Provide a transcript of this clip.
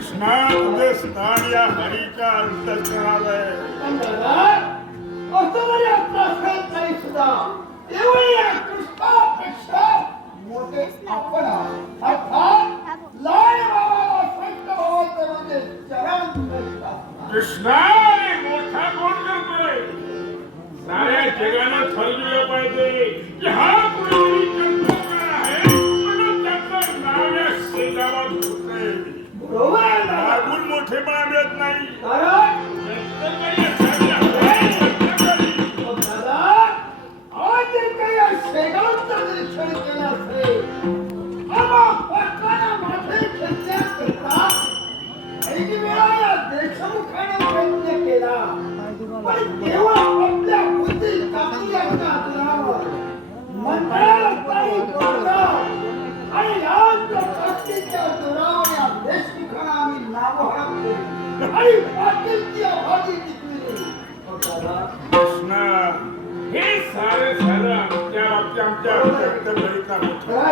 कृष्णा तुझे स्नान या हरीच्या अंतःकरणात असं जरी प्रश्न तरी सुद्धा एवढी या कृष्णापेक्षा मोठे आपण आहोत. अर्थात लाय बाबाला संत व्हायचं म्हणजे चरण स्पर्श. कृष्णा मोठा कोण करतोय साऱ्या जगाला ठरविलं पाहिजे की हा कुणीतरी चंद्रपूर आहे म्हणून त्याचं नाव या शेगावात होतंय. बरोबर आहे दादा. मागून मोठेपणा मिळत नाही. कारण प्रत्येकाने असावी आहे. प्रत्येकाने. मग दादा आज जर काही या शेगावचं निरीक्षण केलं असेल आम्हा फरकाना माझे घेतल्याकरता एक वेळा या देशमुखाने प्रयत्न केला पण तेव्हा आपल्या बुद्धी चांगल्याच्या आधारावर मंत्राला पाणी पडलं आणि याच शक्तीच्या जोरावर या देशमुखाला आम्ही नामोहरम केले आणि पाटीलची आवाजी जिंकली. कृष्णा हे सारे झालं आमच्या कर्तव्याचा मोठा